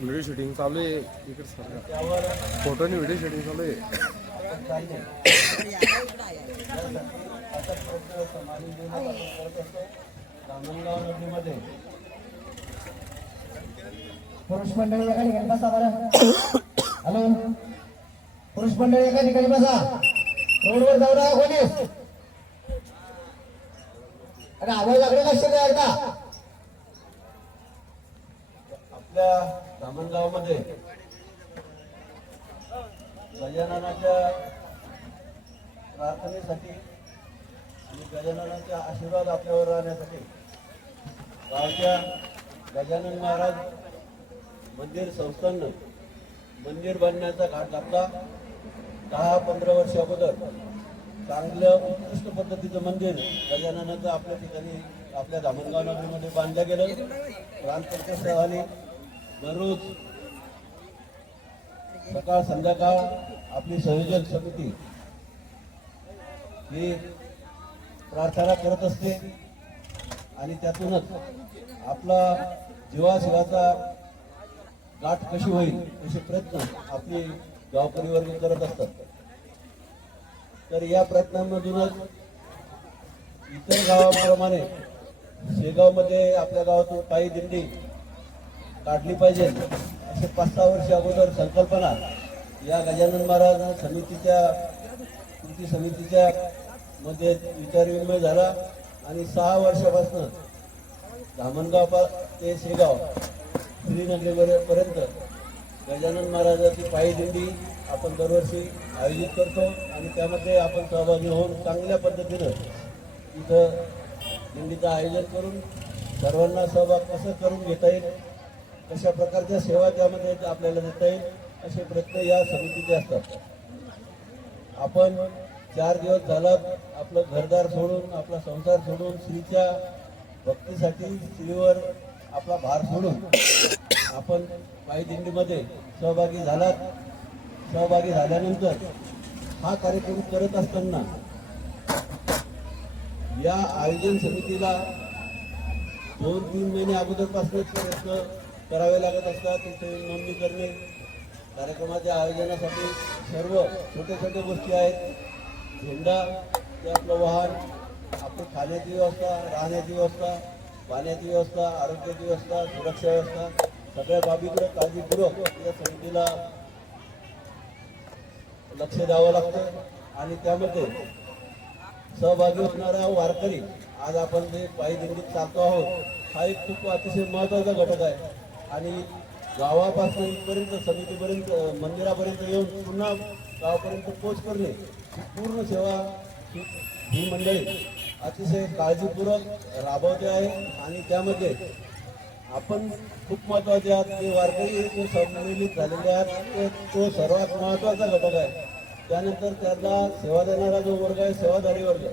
Video shooting चालू आहे इकडे सर फोटो आणि व्हिडिओ शूटिंग चालू आहे. पुरुष मंडळी एका ठिकाणी बसा बरं. हॅलो पुरुष मंडळी एका ठिकाणी बसा. रोडवर जाऊ नका कोणी. अरे आवाज लागले लक्ष द्या एकदा. आपल्या धामणगावमध्ये गजाननाच्या प्रार्थनेसाठी आणि गजाननाचा आशीर्वाद आपल्यावर राहण्यासाठी गावच्या गजानन महाराज मंदिर संस्थांनं मंदिर बांधण्याचा घाट घातला. 10-15 वर्ष अगोदर चांगलं उत्कृष्ट पद्धतीचं मंदिर गजाननाचं आपल्या ठिकाणी आपल्या धामणगाव नगरीमध्ये बांधलं गेलं. प्रांतप्रतिष्ठा झाली. दररोज सकाळ संध्याकाळ आपली संयोजन समिती ही प्रार्थना करत असते आणि त्यातूनच आपला जीवाशिवाचा गाठ कशी होईल असे प्रयत्न आपली गावकरी वर्ग करत असतात. तर या प्रयत्नांमधूनच इतर गावाप्रमाणे शेगावमध्ये आपल्या गावातून पायी दिंडी काढली पाहिजे असे 5-6 वर्ष अगोदर संकल्पना या गजानन महाराज समितीच्या कृती समितीच्या मध्ये विचारविनिमय झाला आणि 6 वर्षापासून धामणगाव ते शेगाव श्रीनगरीपर्यंत गजानन महाराजाची पायी दिंडी आपण दरवर्षी आयोजित करतो आणि त्यामध्ये आपण सहभागी होऊन चांगल्या पद्धतीनं इथं दिंडीचं आयोजन करून सर्वांना सहभाग कसं करून घेता येईल, कशा प्रकारच्या सेवा त्यामध्ये आपल्याला देता येईल असे प्रयत्न या समितीचे असतात. आपण 4 दिवस झाला आपलं घरदार सोडून आपला संसार सोडून श्रीच्या भक्तीसाठी श्रीवर आपला भार सोडून आपण पायी दिंडीमध्ये सहभागी झालात. सहभागी झाल्यानंतर हा कार्यक्रम करत असताना या आयोजन समितीला 2-3 महिने अगोदरपासूनच प्रयत्न करावे लागत असतात. तिथे नोंदणी करणे, कार्यक्रमाच्या आयोजनासाठी सर्व छोट्या छोट्या गोष्टी आहेत. झेंडा, ते आपलं वाहन, आपली खाण्याची व्यवस्था, राहण्याची व्यवस्था, पाण्याची व्यवस्था, आरोग्याची व्यवस्था, सुरक्षा व्यवस्था, सगळ्या बाबीकडे काळजीपूर्वक या समितीला लक्ष द्यावं लागतं. आणि त्यामध्ये सहभागी होणारा वारकरी, आज आपण जे पायी दिंडीत चालतो आहोत, हा एक खूप अतिशय महत्त्वाचा घटक आहे. आणि गावापासून इथपर्यंत समितीपर्यंत मंदिरापर्यंत येऊन पुन्हा गावापर्यंत पोच करणे, ही पूर्ण सेवा ही मंडळी अतिशय काळजीपूर्वक राबवते आहे. आणि त्यामध्ये आपण खूप महत्त्वाचे आहात, ते वारकरी जे संमिलित झालेले आहेत तो सर्वात महत्त्वाचा घटक आहे. त्यानंतर त्यांना सेवा देणारा जो वर्ग आहे, सेवाधारी वर्ग,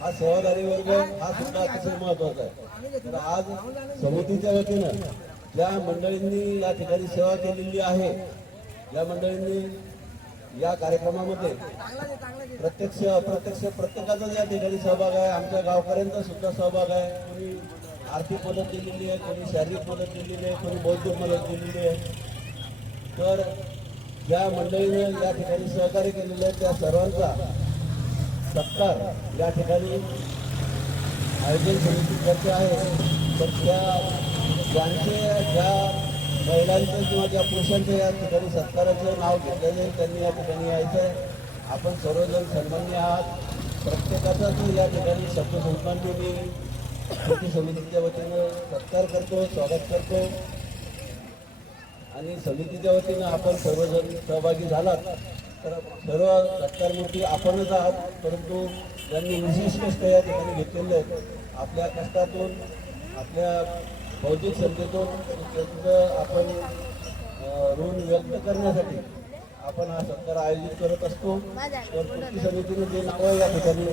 हा सेवाधारी वर्ग हा सुद्धा अतिशय महत्त्वाचा आहे. तर आज समितीच्या वतीनं ज्या मंडळींनी या ठिकाणी सेवा केलेली आहे, या मंडळींनी या कार्यक्रमामध्ये प्रत्यक्ष अप्रत्यक्ष प्रत्येकाचा या ठिकाणी सहभाग आहे. आमच्या गावकऱ्यांचा सुद्धा सहभाग आहे. कोणी आर्थिक मदत दिलेली आहे, कोणी शारीरिक मदत दिलेली आहे, कोणी बौद्धिक मदत दिलेली आहे. तर ज्या मंडळीने या ठिकाणी सहकार्य केलेलं आहे त्या सर्वांचा सत्कार या ठिकाणी आयोजन समिती करते आहे. तर ज्या महिलांचं किंवा ज्या पुरुषांचं या ठिकाणी सत्काराचं नाव घेतलेलं त्यांनी या ठिकाणी यायचं आहे. आपण सर्वजण सन्मान्य आहात. प्रत्येकाचाच या ठिकाणी शब्द सन्मान्य मी कृती समितीच्या वतीनं सत्कार करतो, स्वागत करतो. आणि समितीच्या वतीनं आपण सर्वजण सहभागी झालात तर सर्व सत्कारमूर्ती आपणच आहात. परंतु ज्यांनी विशेष कष्ट या ठिकाणी घेतलेले आहेत, आपल्या कष्टातून आपल्या बौद्धिक क्षमतेतून त्यांचं आपण ऋण व्यक्त करण्यासाठी आपण हा सत्कार आयोजित करत असतो. तर कृती समितीने जे नावं या ठिकाणी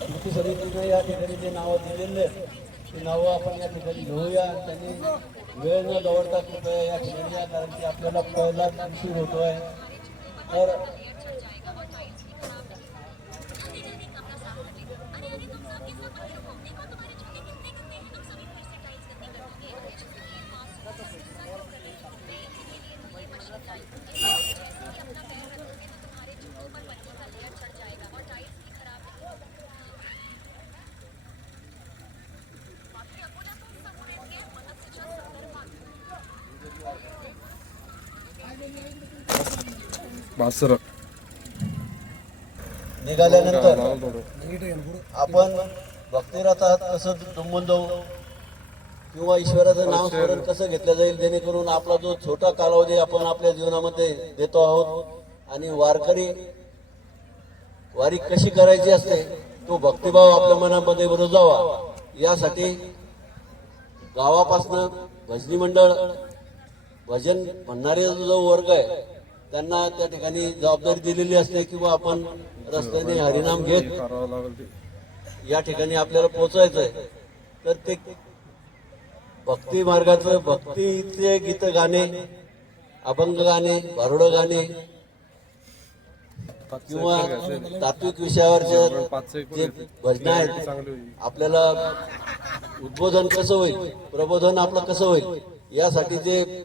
कृती समितीने या ठिकाणी जे नावं दिलेले ती नावं आपण या ठिकाणी घेऊया. त्यांनी वेळ न दवडता कृपया या ठिकाणी या, कारण की आपल्याला पहिला उशीर होतोय. तर बासर निघाल्यानंतर आपण भक्तिरथात कसं दुंबून जाऊ किंवा ईश्वराचं नाव स्मरण कसं घेतलं जाईल, जेणेकरून आपला जो छोटा कालावधी आपण आपल्या जीवनामध्ये देतो आहोत आणि वारी कशी करायची असते तो भक्तिभाव आपल्या मनामध्ये रुजावा, यासाठी गावापासनं भजनी मंडळ भजन म्हणणारे जो वर्ग आहे त्यांना त्या ठिकाणी जबाबदारी दिलेली असते किंवा आपण रस्त्याने हरिनाम घेत करावं लागेल ते. या ठिकाणी आपल्याला पोहोचायचं आहे. तर ते भक्ती मार्गाचं भक्तीचे गीत गाणे, अभंग गाणे, भारुड गाणे किंवा तात्विक विषयावरचे जे भजन आहेत आपल्याला उद्बोधन कसं होईल, प्रबोधन आपलं कसं होईल, यासाठी जे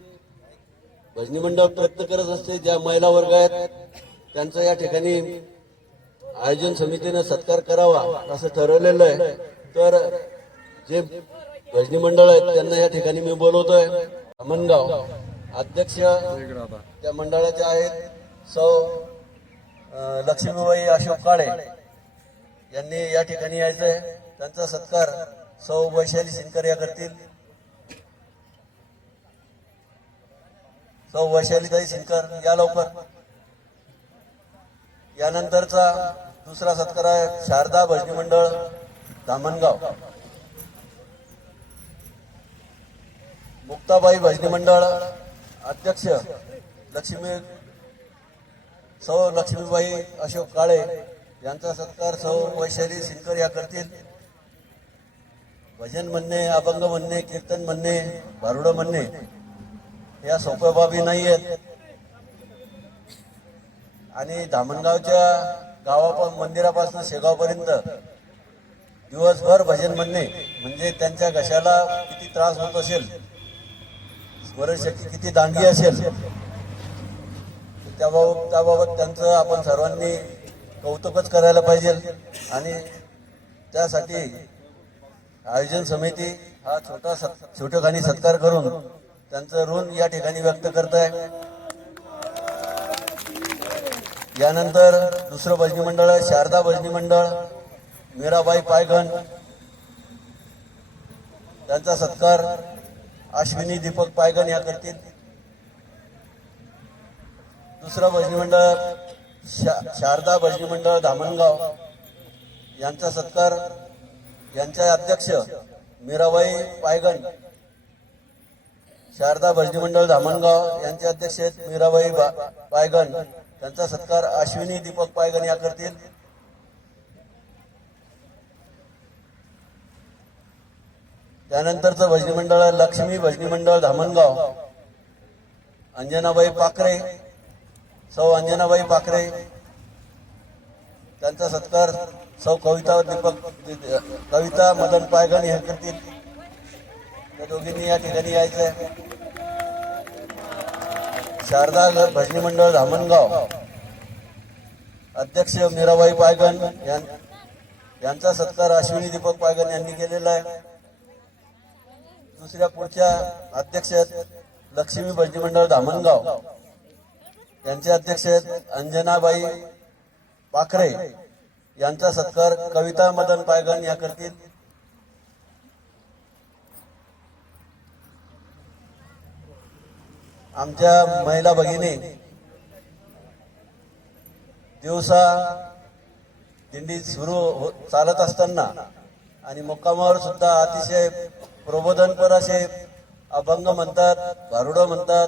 भजनी मंडळ प्रयत्न करत असते. ज्या महिला वर्ग आहेत त्यांचा या ठिकाणी आयोजन समितीने सत्कार करावा असं ठरवलेलं आहे. तर जे भजनी मंडळ आहेत त्यांना या ठिकाणी मी बोलवतोय. धामणगाव अध्यक्ष त्या मंडळाचे आहेत सौ लक्ष्मीबाई अशोक काळे यांनी या ठिकाणी यायचंय. त्यांचा सत्कार सौ वैशाली सिनकर या करतील. सौ वैशालीताई सिनकर या लवकर. यानंतरचा दुसरा सत्कार आहे शारदा भजनी मंडळ धामणगाव. मुक्ताबाई भजनी मंडळ अध्यक्ष सौ लक्ष्मीबाई अशोक काळे यांचा सत्कार सौ वैशाली सिनकर या करतील. भजन म्हणणे, अभंग म्हणणे, कीर्तन म्हणणे, भारुड म्हणणे या सोप्या बाबी नाही आहेत. आणि धामणगावच्या मंदिरापासून शेगावपर्यंत दिवसभर भजन म्हणणे म्हणजे त्यांच्या घशाला किती त्रास होत असेल, स्मरणशक्ती किती दांडगी असेल, त्याबाबत त्यांचं आपण सर्वांनी कौतुकच करायला पाहिजे. आणि त्यासाठी आयोजन समिती हा छोटेखानी सत्कार करून त्यांचं ऋण या ठिकाणी व्यक्त करत आहे. यानंतर दुसरं भजनी मंडळ आहे शारदा भजनी मंडळ मीराबाई पायघन. त्यांचा सत्कार अश्विनी दीपक पायघन या करतील. दुसरं भजनी मंडळ शारदा भजनी मंडळ धामणगाव यांचा सत्कार यांच्या अध्यक्ष मीराबाई पायघन. शारदा भजनी मंडळ धामणगाव यांचे अध्यक्ष आहेत मीराबाई पायघन. त्यांचा सत्कार अश्विनी दीपक पायघन या करतील. त्यानंतरचं भजनी मंडळ लक्ष्मी भजनी मंडळ धामणगाव अंजनाबाई पाखरे. सौ अंजनाबाई पाखरे त्यांचा सत्कार सौ कविता मदन पायघन हे करतील. त्या दोघींनी या ठिकाणी यायचंय. शारदा भजनी मंडळ धामणगाव अध्यक्ष मीराबाई पायघन यांचा सत्कार अश्विनी दीपक पायघन यांनी केलेला आहे. दुसऱ्या पुढच्या अध्यक्ष लक्ष्मी भजनी मंडळ धामणगाव यांचे अध्यक्ष अंजनाबाई पाखरे. यांचा सत्कार कविता मदन पायघन या करतील. आमच्या महिला भगिनी दिवसा दिंडी चालत असताना आणि मुक्कामावर सुद्धा अतिशय प्रबोधनपर असे अभंग म्हणतात, भारुड म्हणतात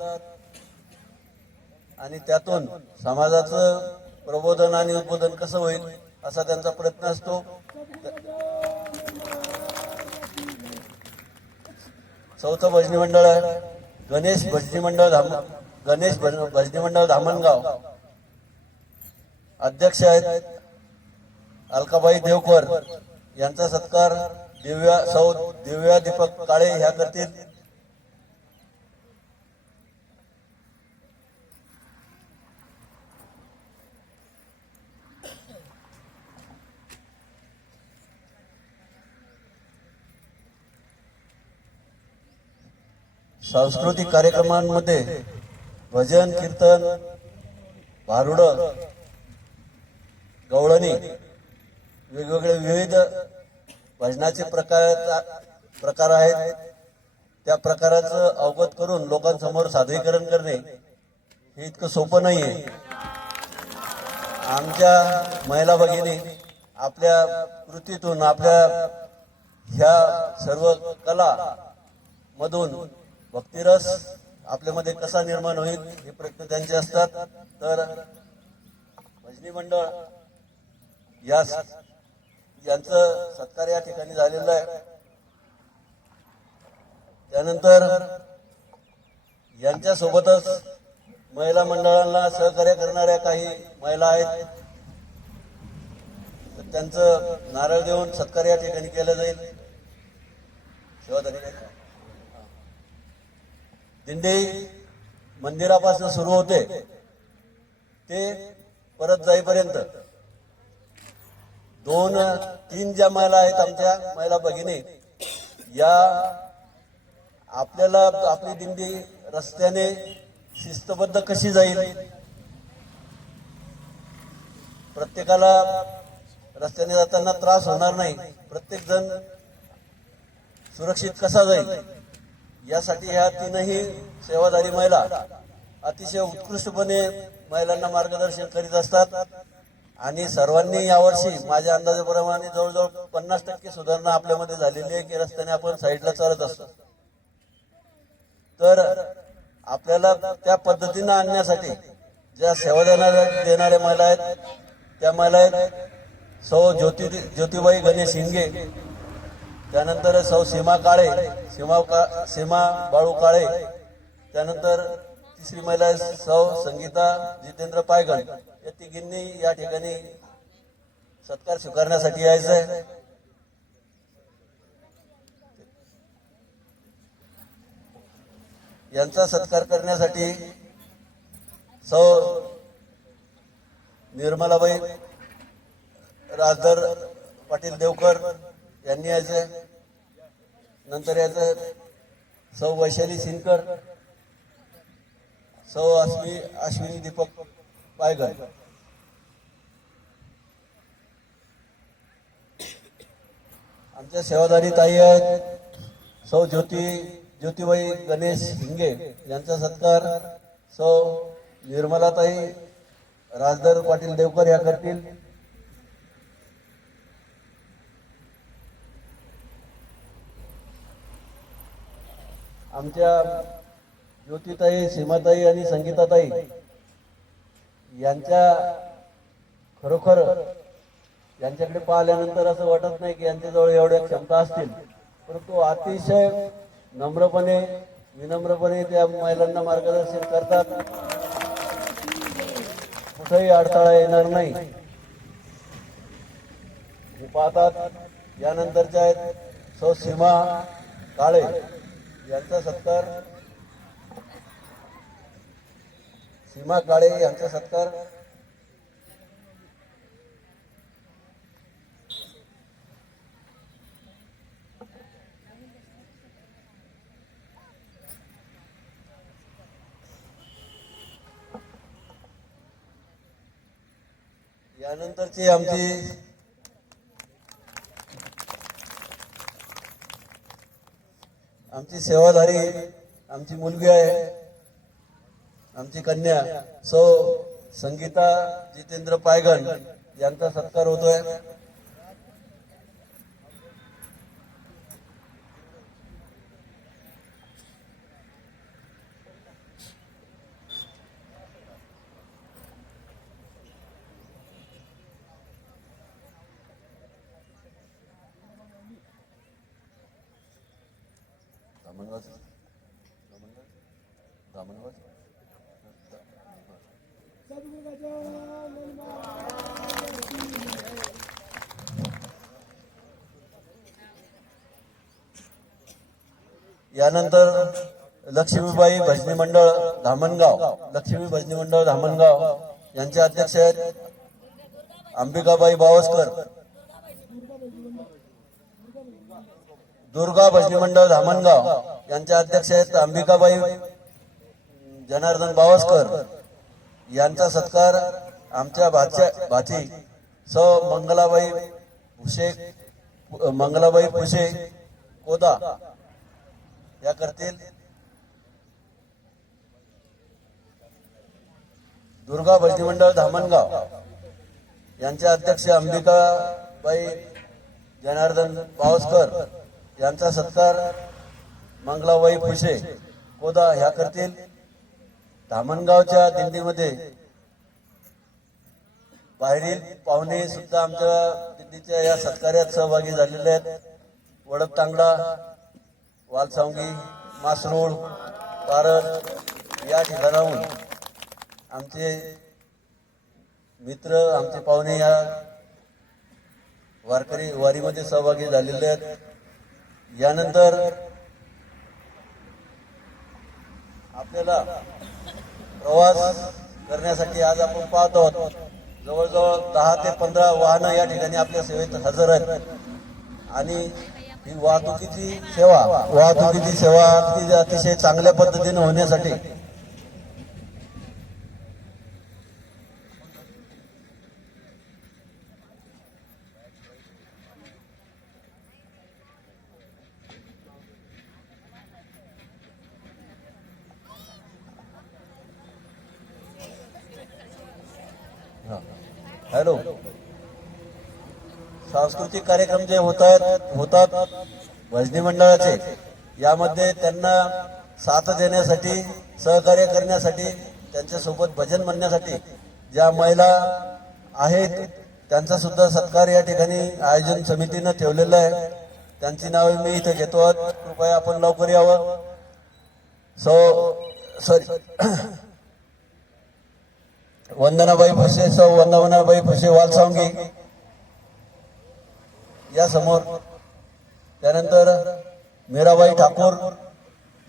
आणि त्यातून समाजाचं प्रबोधन आणि उद्बोधन कसं होईल असा त्यांचा प्रयत्न असतो. चौथं भजनी मंडळ आहे गणेश भजनी मंडळ धामणगाव. अध्यक्ष आहेत अलकाबाई देवकर. यांचा सत्कार सौ दिव्या दीपक काळे ह्या करतील. सांस्कृतिक कार्यक्रमांमध्ये भजन कीर्तन भारुड, गवळणी, वेगवेगळे विविध भजनाचे प्रकार आहेत. त्या प्रकाराचं अवगत करून लोकांसमोर सादरीकरण करणे हे इतकं सोपं नाहीये. आमच्या महिला भगिनी आपल्या कृतीतून, आपल्या ह्या सर्व कला मधून भक्तिरस आपल्यामध्ये कसा निर्माण होईल हे प्रयत्न त्यांचे असतात. तर भजनी मंडळ यांचं सत्कार या ठिकाणी झालेलं आहे. त्यानंतर यांच्या सोबतच महिला मंडळांना सहकार्य करणाऱ्या काही महिला आहेत. तर त्यांचं नारळ देऊन सत्कार या ठिकाणी केला जाईल. सेवाधारी दिंडी मंदिरापासून सुरू होते ते परत जाईपर्यंत 2-3 ज्या महिला आहेत आमच्या महिला भगिनी, या आपल्याला आपली दिंडी रस्त्याने शिस्तबद्ध कशी जाईल, प्रत्येकाला रस्त्याने जाताना त्रास होणार नाही, प्रत्येक जण सुरक्षित कसा जाईल, यासाठी ह्या 3ही सेवाधारी महिला अतिशय उत्कृष्टपणे महिलांना मार्गदर्शन करीत असतात. आणि सर्वांनी यावर्षी माझ्या अंदाजाप्रमाणे जवळजवळ 50% सुधारणा आपल्यामध्ये झालेली आहे की रस्त्याने आपण साईडला चालत असतो. तर आपल्याला त्या पद्धतीनं आणण्यासाठी ज्या सेवा देणाऱ्या महिला आहेत त्या महिला आहेत सौ ज्योतिबाई गणेश हिंगे, त्यानंतर सौ सीमा काळे, सीमा बाळू काळे, त्यानंतर तिसरी महिला आहे सौ संगीता जितेंद्र पायगण. या तिघींनी या ठिकाणी सत्कार स्वीकारण्यासाठी यायचं आहे. यांचा सत्कार करण्यासाठी सौ निर्मलाबाई राजधर पाटील देवकर यांनी यायचं. नंतर यायचं सौ वैशाली सिनकर, सौ अश्विनी दीपक पायगण. आमच्या सेवाधारी ताई आहेत सौ ज्योतिबाई गणेश हिंगे, यांचा सत्कार सौ निर्मलाताई राजधर पाटील देवकर या करतील. आमच्या ज्योतिताई, सीमाताई आणि संगीताताई यांच्या खरोखर यांच्याकडे पाहिल्यानंतर असं वाटत नाही की यांच्याजवळ एवढ्या क्षमता असतील, परंतु अतिशय नम्रपणे विनम्रपणे त्या महिलांना मार्गदर्शन करतात. कुठेही अडथळा येणार नाही हे पाहतात. यानंतरच्या आहेत सौ सीमा काळे, यांचा सत्कार सीमा काळे यांचा सत्कार यानंतरची आमची सेवाधारी आमची मुलगी आहे, आमची कन्या सौ संगीता जितेंद्र पायगण यांचा सत्कार होतोय. यानंतर लक्ष्मीबाई भजनी मंडळ धामणगाव, लक्ष्मी भजनी मंडळ धामणगाव यांचे अध्यक्ष आहेत अंबिकाबाई बावस्कर. दुर्गा भजनी मंडळ धामणगाव यांचे अध्यक्ष आहेत अंबिकाबाई जनार्दन बावस्कर. यांचा सत्कार आमच्या भाची स मंगलाबाई भुसे कोदा या करतील. दुर्गा भजनी मंडळ धामणगाव यांचे अध्यक्ष अंबिकाबाई जनार्दन पावसकर यांचा सत्कार मंगलाबाई भुसे कोदा ह्या करतील. धामणगावच्या दिंडीमध्ये बाहेरील पाहुणे सुद्धा आमच्या दिंडीच्या या सत्कार्यात सहभागी झालेले आहेत. वडपतांगडा, वालसावंगी, मासरोळ, पारत या ठिकाणाहून आमचे मित्र, आमचे पाहुणे या वारीमध्ये सहभागी झालेले आहेत. यानंतर आपल्याला प्रवास करण्यासाठी आज आपण पाहतो आहोत जवळजवळ 10 ते 15 वाहनं या ठिकाणी आपल्या सेवेत हजर आहेत. आणि ही वाहतुकीची सेवा अतिशय चांगल्या पद्धतीने होण्यासाठी हॅलो सांस्कृतिक कार्यक्रम जे होतात भजनी मंडळाचे, यामध्ये त्यांना साथ देण्यासाठी, सहकार्य करण्यासाठी, त्यांच्यासोबत भजन म्हणण्यासाठी ज्या महिला आहेत त्यांचा सुद्धा सत्कार या ठिकाणी आयोजन समितीनं ठेवलेला आहे. त्यांची नावे मी इथे घेतो आहोत. कृपया आपण लवकर यावं. वंदनाबाई भुसे, वंदनाबाई भुसे वालसावंगी या समोर. त्यानंतर मीराबाई ठाकूर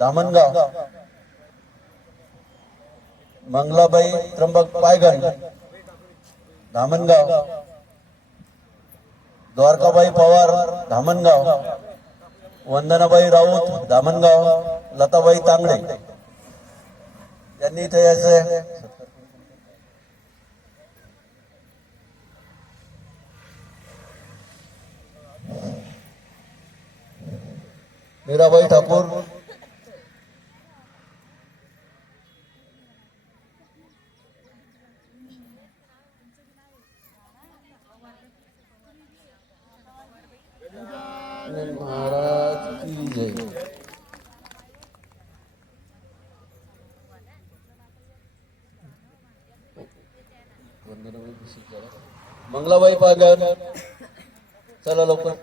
धामणगाव, मंगलाबाई त्र्यंबक पायगण धामणगाव, द्वारकाबाई पवार धामणगाव, वंदनाबाई राऊत धामणगाव, लताबाई तांगडे यांनी इथे यायचंय. मीराबाई ठाकूर, महाराज की जय. मंगलाबाई पायगण, चला लवकर.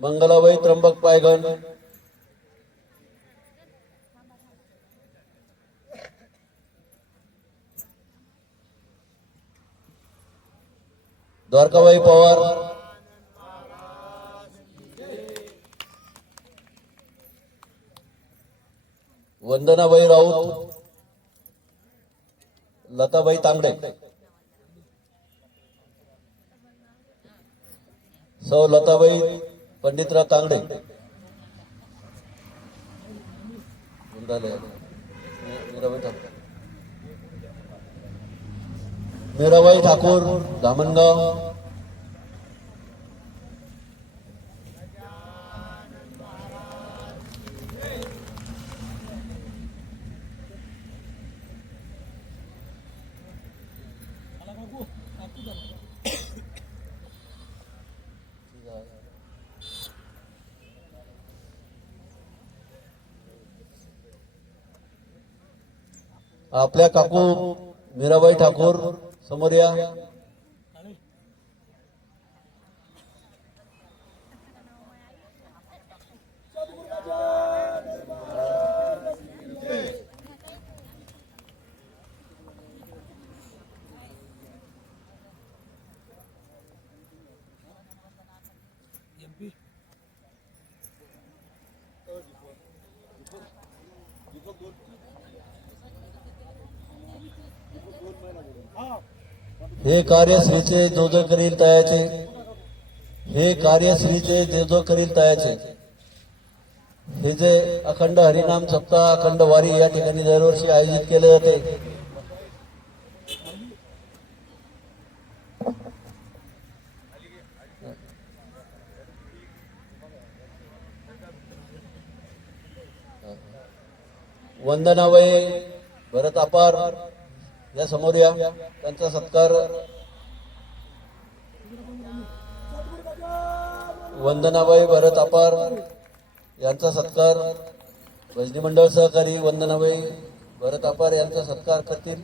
मंगलाबाई त्र्यंबक पायगण, द्वारकाबाई पवार, वंदनाबाई राऊत, लताबाई तांगडे, सौ लताबाई पंडितराव तांगडे, मीराबाई ठाकूर धामणगाव, आपल्या काकू मीराबाई ठाकूर समोर या. हे कार्य श्रीचे जो जो करील तयाचे, हे कार्य श्रीचे जो करील तयाचे. हे जे अखंड हरिनाम सप्ताह, अखंड वारी या ठिकाणी दरवर्षी आयोजित केले जाते, वंदनाबाई भरत अपार या समोर या, त्यांचा सत्कार. वंदनाबाई भरत अपार यांचा सत्कार भजनी मंडळ सहकारी वंदनाबाई भरत अपार यांचा सत्कार करतील.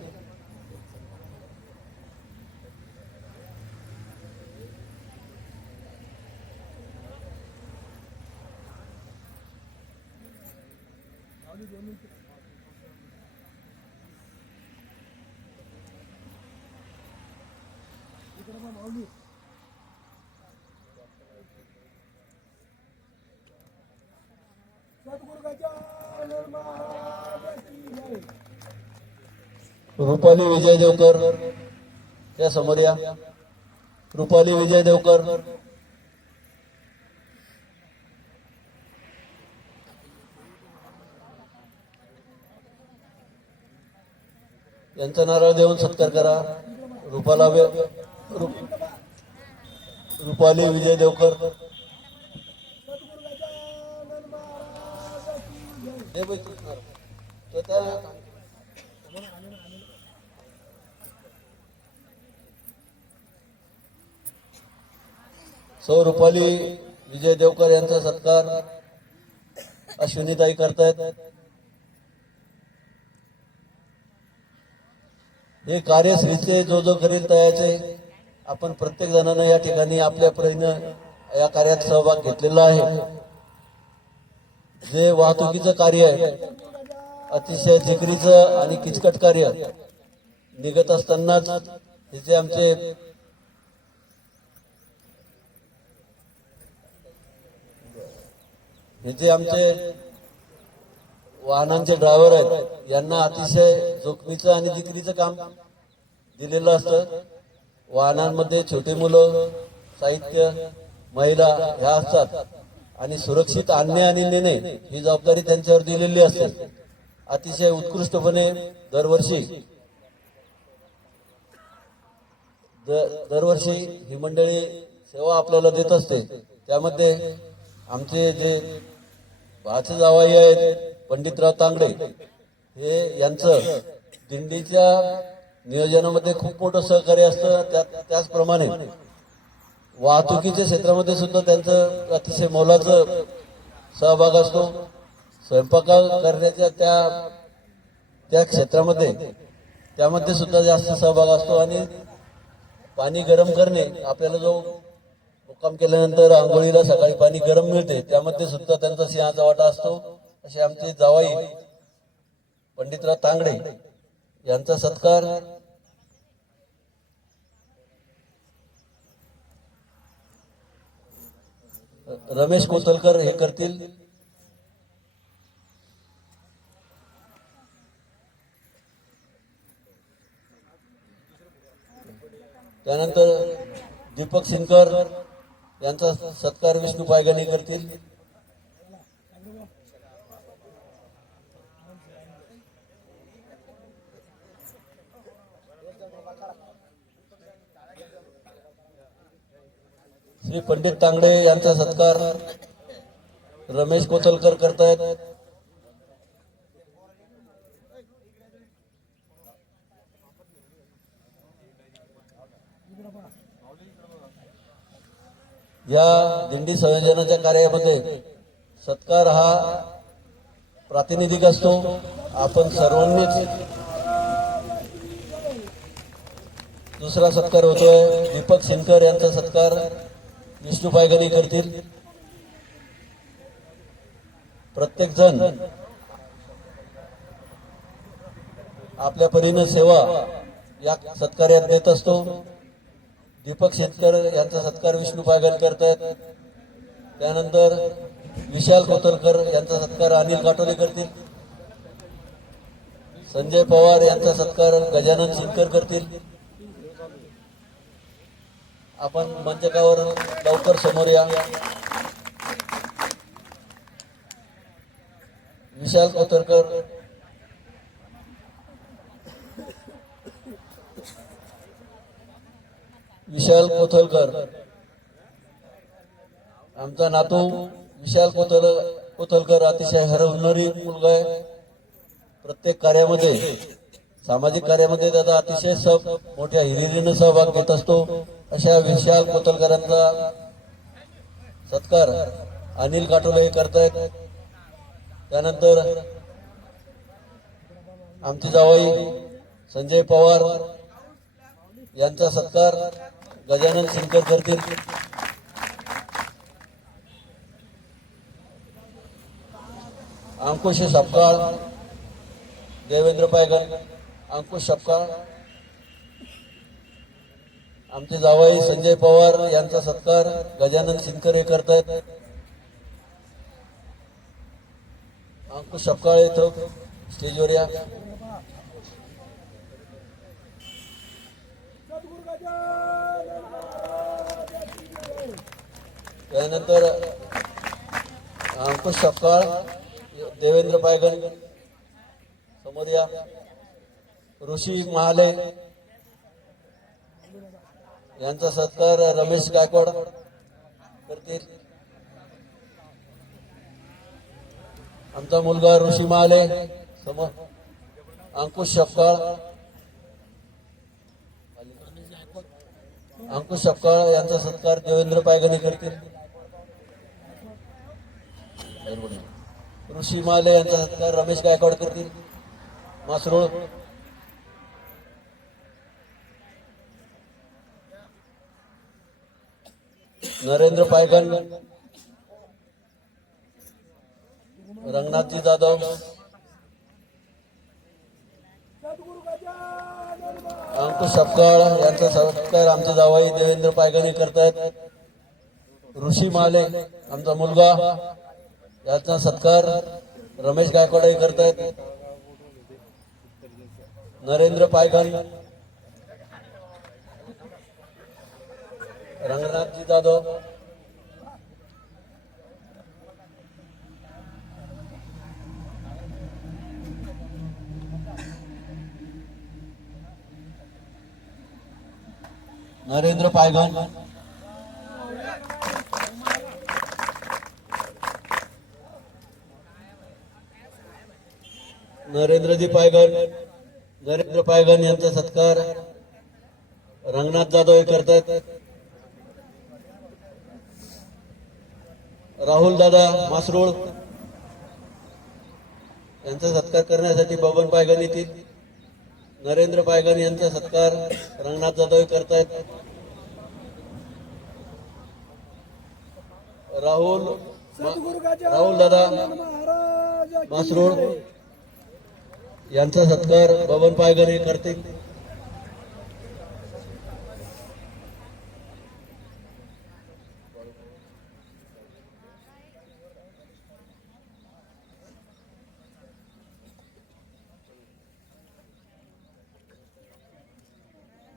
रुपाली विजय देवकर या समोर या. रुपाली विजय देवकर. यांचा नारळ देऊन सत्कार करा. रुपाली विजय देवकर. दे बाई तू नारळ. तो त्या सौ रुपाली विजय देवकर यांचा सत्कार अश्विनीताई करतायत. हे कार्य श्रीचे जो जो करील तयाचे आपण प्रत्येक जणांना या ठिकाणी आपल्या परीनं या कार्यात सहभाग घेतलेला आहे. जे वाहतुकीचं कार्य आहे अतिशय जिकरीचं आणि किचकट कार्य निघत असतानाच हे जे आमचे वाहनांचे ड्रायव्हर आहेत यांना अतिशय जोखमीचं आणि जिकरीचं काम दिलेलं असतं. वाहनांमध्ये छोटे मुलं, साहित्य, महिला ह्या असतात आणि सुरक्षित आणणे आणि नेणे ही जबाबदारी त्यांच्यावर दिलेली असते. अतिशय उत्कृष्टपणे दरवर्षी ही मंडळी सेवा आपल्याला देत असते. त्यामध्ये आमचे जे भाचे जावई आहेत पंडितराव तांगडे हे यांचं दिंडीच्या नियोजनामध्ये खूप मोठं सहकार्य असतं. त्याचप्रमाणे वाहतुकीच्या क्षेत्रामध्ये सुद्धा त्यांचं अतिशय मोलाचं सहभाग असतो. स्वयंपाक करण्याच्या त्या क्षेत्रामध्ये त्यामध्ये सुद्धा जास्त सहभाग असतो. आणि पाणी गरम करणे आपल्याला जो मुक्काम केल्यानंतर आंघोळीला सकाळी पाणी गरम मिळते त्यामध्ये सुद्धा त्यांचा सिंहाचा वाटा असतो. असे आमचे जावाई पंडितराव तांगडे यांचा सत्कार रमेश कोतलकर हे करतील. त्यानंतर दीपक सिनकर यांचा सत्कार विष्णू पायगणी करतील. श्री पंडित तांगडे यांचा सत्कार रमेश कोतलकर करतायत. या दिंडी संयोजनाच्या कार्यामध्ये सत्कार हा प्रातिनिधिक असतो. आपण सर्वांनीच दुसरा सत्कार होतोय. दीपक सिनकर यांचा सत्कार विष्णू पायगणी करतील. प्रत्येक जण आपल्या परीने सेवा या सत्कार्यात देत असतो. दीपक शेतकर यांचा सत्कार विष्णू पायगण करतात. त्यानंतर विशाल कोतलकर यांचा सत्कार अनिल काटोले करतील. संजय पवार यांचा सत्कार गजानन सिंगकर करतील. आपण मंचकावर लवकर समोर या. विशाल कोतलकर आमचा नातू विशाल कोतलकर अतिशय हरवणारी मुलगा आहे. प्रत्येक कार्यामध्ये सामाजिक कार्यामध्ये दादा अतिशय मोठ्या हिरिरीनं सहभाग घेत असतो. अशा विशाल कोतलकरांचा सत्कार अनिल काटोले करतायत. त्यानंतर आमचे जावई संजय पवार यांचा सत्कार गजानन सिंकर करतील. अंकुश सपकाळ, देवेंद्र पायगन, अंकुश सपकाळ. आमचे जावई संजय पवार यांचा सत्कार गजानन सिंकर हे करतायत. अंकुश सपकाळ इथं स्टेजवर या. त्यानंतर अंकुश सपकाळ, देवेंद्र पायगन समोर या. ऋषी महाले यांचा सत्कार रमेश गायकवाड करतील. आमचा मुलगा ऋषी महाले समोर. अंकुश सपकाळ, अंकुश सपकाळ यांचा सत्कार देवेंद्र पायगणे करतील. ऋषी माले यांचा सत्कार रमेश गायकवाड करतील. मासरोळ. नरेंद्र पायगन, रंगनाथजी जाधव, अंकुश सपकाळ यांचा सत्कार आमचे जावई देवेंद्र पायगणे करतायत. ऋषी माले आमचा मुलगा याचा सत्कार रमेश गायकवाड करतायत. नरेंद्र पायगन, रंगनाथजी जाधव, नरेंद्र पायगन, नरेंद्रजी पायगन, नरेंद्र पायगन यांचा सत्कार रंगनाथ जाधव हे करतायत. राहुल दादा मासरोळ यांचा सत्कार करण्यासाठी बबन पायगन येतील. नरेंद्र पायगन यांचा सत्कार रंगनाथ जाधव हे करतायत. राहुल दादा मासरोळ यांचा सत्कार बबन पायगन हे करतील.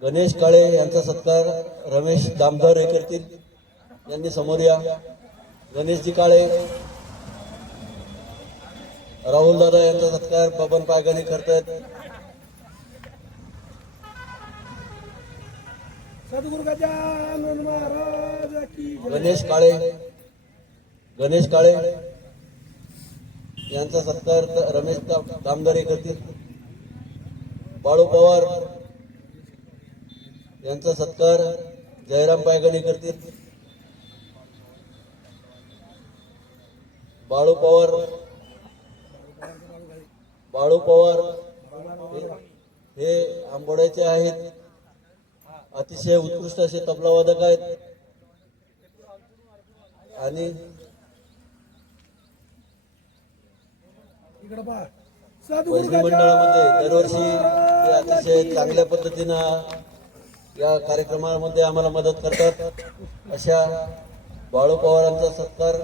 गणेश काळे यांचा सत्कार रमेश दामदार हे करतील. यांनी समोर या. गणेशजी काळे, राहुल दादा यांचा सत्कार बबन पायगणे करतायत. गणेश काळे यांचा सत्कार रमेश दामदार हे करतील. बाळू पवार यांचा सत्कार जयराम पायगणे करतील. बाळू पवार हे आंबोड्याचे आहेत. अतिशय उत्कृष्ट असे तबलावादक आहेत आणि भजनी मंडळामध्ये दरवर्षी ते अतिशय चांगल्या पद्धतीनं या कार्यक्रमामध्ये आम्हाला मदत करतात. अशा बाळू पवारांचा सत्कार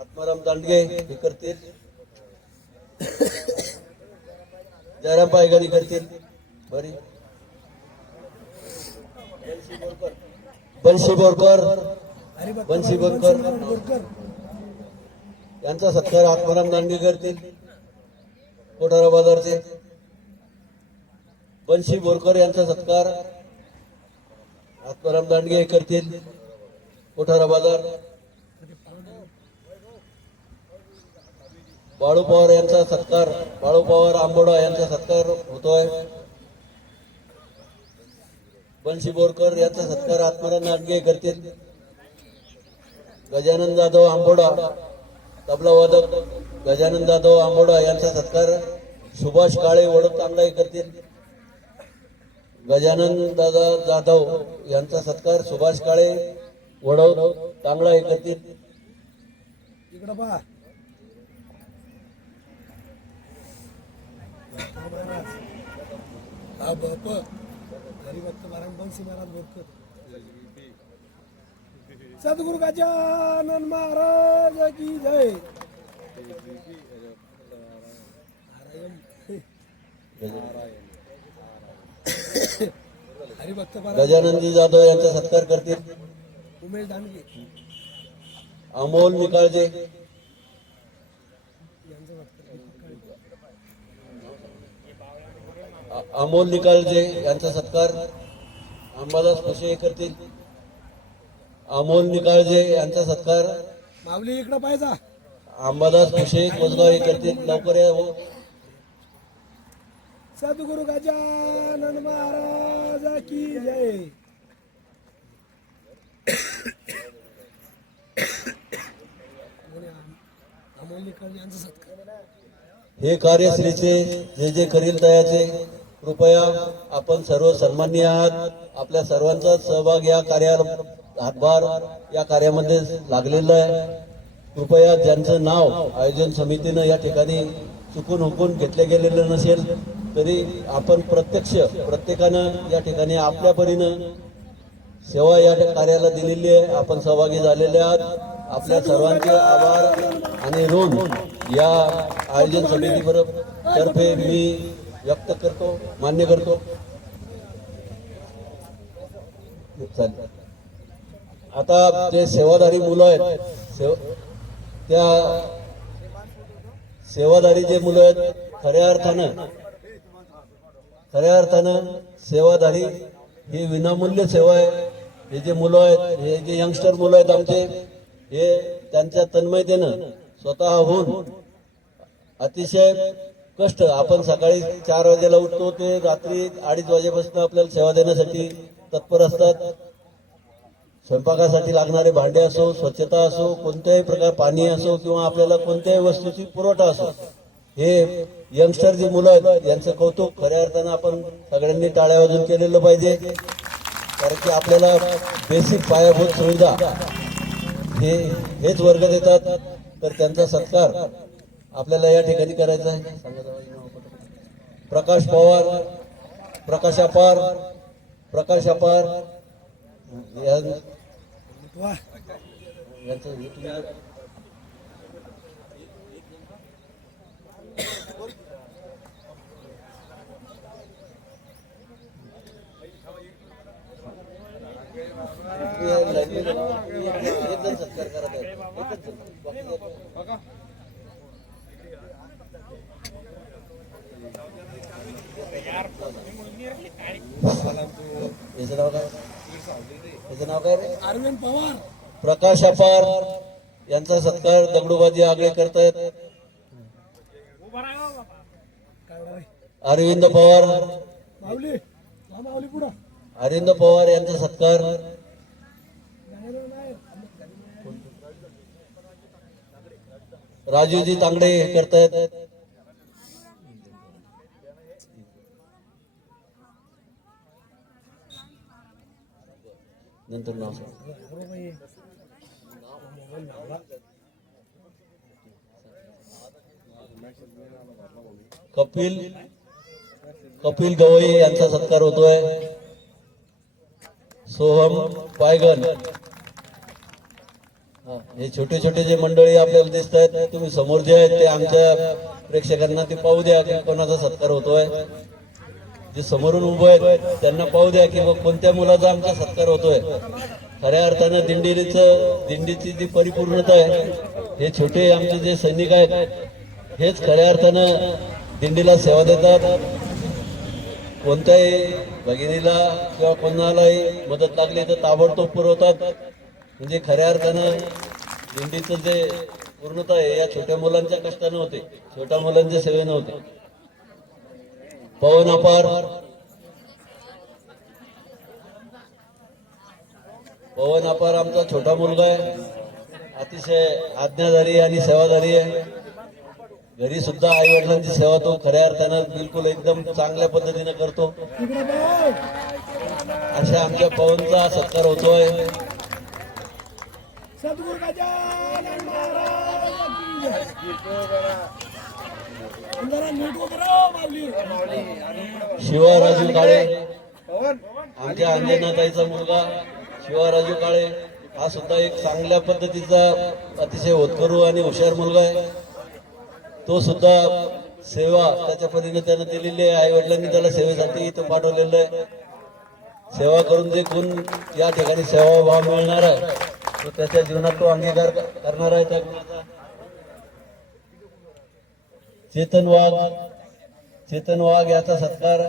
आत्माराम दांडगे हे करतील. जयराम पायगणी करतील. बरी बंशी बोरकर यांचा सत्कार आत्माराम दांडगे करतील. कोठारा बाजारचे बंशी बोरकर यांचा सत्कार आत्माराम दांडगे करतील. कोठारा बाजार. बाळू पवार यांचा सत्कार, बाळू पवार आंबोडा यांचा सत्कार होतोय. बंशी बोरकर यांचा सत्कार आत्माराम नाडगे करतील. गजानन जाधव आंबोडा तबला वादक गजानन जाधव आंबोडा यांचा सत्कार सुभाष काळे वडद तांगडा करतील. गजानन दादा जाधव यांचा सत्कार सुभाष काळे वडद तांगडा करतील. इकडं पहा हा बाप हरिभक्त महाराज बंसी महाराज बोरकर सद्गुरु गजानन महाराज की जय. हरिभक्त महाराज गजाननजी जाधव यांचा सत्कार करतील. उमेश दानगे अमोल निकाळजे अमोल निकाळजे यांचा सत्कार अंबादास खुशे करतील. अमोल निकाळजे यांचा सत्कार माऊली इकडं पाहिजा अंबादास खुशे कोसगाव करतील. लवकर या हो. सद्गुरु गजानन महाराज की जय. अमोल निकाळजे यांचा सत्कार हे कार्य श्रीचे जे जे करील तयाचे कृपया आपण सर्व सन्माननीय आहात. आपल्या सर्वांचा सहभाग या कार्याला हातभार या कार्यामध्ये लागलेला आहे. कृपया ज्यांचं नाव आयोजन समितीनं या ठिकाणी चुकून हुकून घेतले गेलेलं नसेल तरी आपण प्रत्येकानं या ठिकाणी आपल्या परीनं सेवा या कार्याला दिलेली आहे. आपण सहभागी झालेले आहात. आपल्या सर्वांचे आभार आणि ऋण या आयोजन समितीबरोबर तर्फे मी व्यक्त करतो, मान्य करतो. चालेल. आता जे सेवाधारी मुलं आहेत त्या सेवाधारी जे मुलं आहेत खऱ्या अर्थानं सेवाधारी ही विनामूल्य सेवा आहे. हे जे मुलं आहेत, हे जे यंगस्टर मुलं आहेत आमचे, हे त्यांच्या तन्मयतेनं स्वतःहून अतिशय कष्ट, आपण सकाळी 4 वाजेला उठतो ते रात्री 2:30 वाजेपासून आपल्याला सेवा देण्यासाठी तत्पर असतात. स्वयंपाकासाठी लागणारे भांडे असो, स्वच्छता असो, कोणत्याही प्रकार पाणी असो किंवा आपल्याला कोणत्याही वस्तूची पुरवठा असो, हे यंगस्टर जी मुलं आहेत यांचं कौतुक खऱ्या अर्थानं आपण सगळ्यांनी टाळ्या वाजून केलेलं पाहिजे. कारण की आपल्याला बेसिक पायाभूत सुविधा हेच वर्ग देतात. तर त्यांचा सत्कार आपल्याला या ठिकाणी करायचा आहे. प्रकाश पवार, प्रकाश अपार यांचं सत्कार करत आहे. याचं नाव काय रे? अरविंद पवार. प्रकाश अपार यांचा सत्कार दगडूबाजी आगळे करतायत. अरविंद पवार, अरविंद पवार यांचा सत्कार राजूजी तांगडे करतायत. नंतर नाव कपिल गवई यांचा सत्कार होतोय. सोहम पायगन, हे छोटे छोटे जे मंडळी आपल्याला दिसत आहेत, तुम्ही समोर जे आहेत ते आमच्या प्रेक्षकांना ते पाहू द्या की कोणाचा सत्कार होतोय. जे समोरून उभे आहेत त्यांना पाहू द्या की कोणत्या मुलाचा आमचा सत्कार होतोय. खऱ्या अर्थानं दिंडीची जी परिपूर्णता आहे, हे छोटे आमचे जे सैनिक आहेत हेच खऱ्या अर्थानं दिंडीला सेवा देतात. कोणत्याही भगिनीला किंवा कोणालाही मदत लागली तर ताबडतोब पुरवतात. म्हणजे खऱ्या अर्थानं दिंडीचं जे पूर्णतः हे या छोट्या मुलांच्या कष्टाने होते, छोट्या मुलांच्या सेवेने होते. पवन अपार, पवन अपार आमचा छोटा मुलगा आहे, अतिशय आज्ञाधारी आणि सेवाधारी आहे. घरी सुद्धा आई वडिलांची सेवा तो खऱ्या अर्थानं बिलकुल एकदम चांगल्या पद्धतीने करतो. अशा आमच्या पवनचा सत्कार होतोय. सद्गुरु गजानन महाराज की जय. जरा नीट उभं राहा, माऊली. शिवाराजू काळे, आमच्या अंजनाताईचा मुलगा शिवाराजू काळे हा सुद्धा एक चांगल्या पद्धतीचा अतिशय होतकरू आणि हुशार मुलगा आहे. तो सुद्धा सेवा त्याच्या परीने त्यानं दिलेली आहे. आई वडिलांनी त्याला सेवेसाठी इथं पाठवलेलं आहे. सेवा करून जे गुण या ठिकाणी सेवाभाव मिळणार आहे तो त्याच्या जीवनात तो अंगीकार करणार आहे. त्या गुणाचा चेतन वाघ याचा सत्कार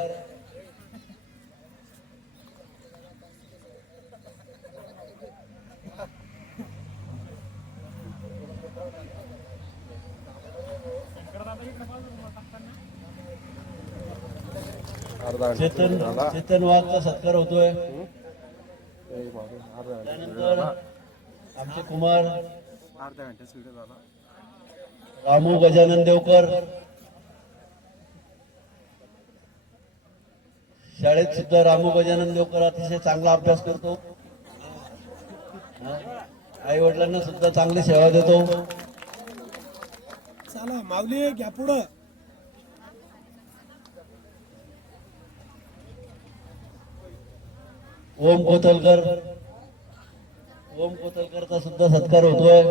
अर्धा घंटा चेतन वाघचा सत्कार होतोय. अर्धा घंटा त्यानंतर आमचे कुमार अर्धा घंटा व्हिडिओ झाला. रामू गजानन देवकर, शाळेत सुद्धा रामू गजानन देवकर अतिशय चांगला अभ्यास करतो. आई वडिलांना सुद्धा चांगली सेवा देतो. चला माऊली घ्या पुढं. ओम कोतलकरचा सुद्धा सत्कार होतोय.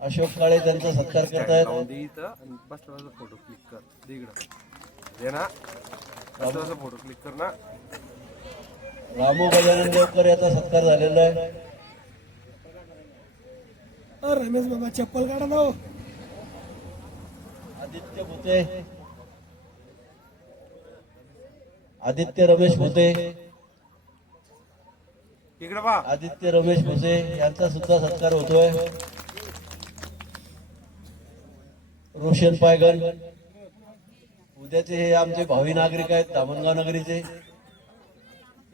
अशोक काळे त्यांचा सत्कार करतायत. बसला फोटो क्लिक कर दे ना. बसला फोटो क्लिक कर ना. रामू गजानन देवकर याचा सत्कार झालेला आहे. रमेश बाबा चप्पल काढा ना. आदित्य रमेश भुते, इकडे बा. आदित्य रमेश भुसे यांचा सुद्धा सत्कार होतोय. रोशन पायगन, उद्याचे हे आमचे भावी नागरिक आहेत धामणगाव नगरीचे.